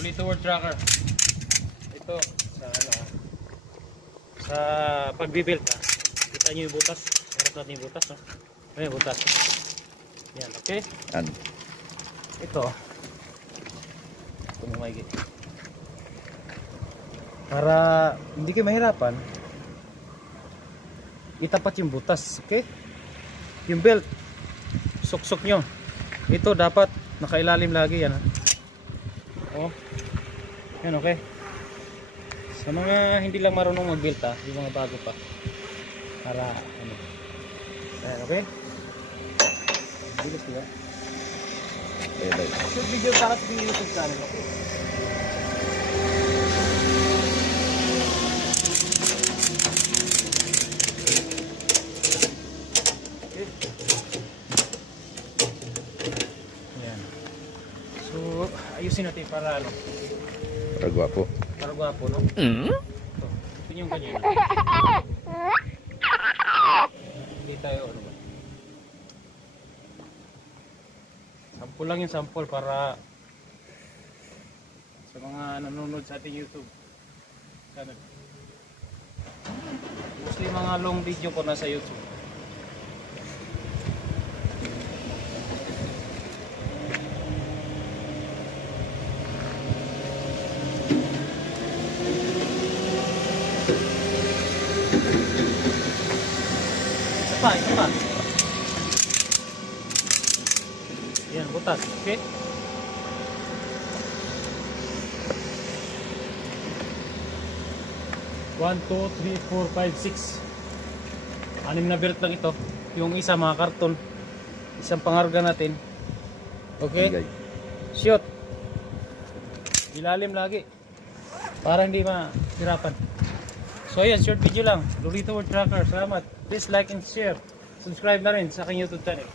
Lolito World Tracker. Ito sa ano, sa pagbibuild ha. Kita nyo yung butas. Harap natin yung butas, no? Ano yung butas? Yan, okay? Yan. Ito. Ito mo maigi. Para hindi kayo mahirapan, itapat yung butas, okay? Yung belt, suksok nyo. Ito dapat nakailalim lagi yan ha. Oh. Yan, okay? Sa mga hindi lang marunong mag-build ha, yung mga bago pa. Para ano. Ayan, okay? Bilis diba? Okay. So video para sa YouTube channel, okay? Ayan. So ayusin natin para ano? Para gwapo. Para gwapo, no? Ito yung ganyan. Hindi tayo ano ba? Sample lang yung sample para sa mga nanonood sa ating YouTube channel. Mostly mga long video ko nasa YouTube. Isa pa. Yan, butas. Okay? One, two, three, four, five, six. 6 na belt lang ito. Yung isa mga karton. Isang pangarga natin. Okay? Shoot. Ilalim lagi. Para hindi mahirapan. So ayan, short video lang. Lolito World Tracker. Salamat. Please like and share. Subscribe na rin sa aking YouTube channel.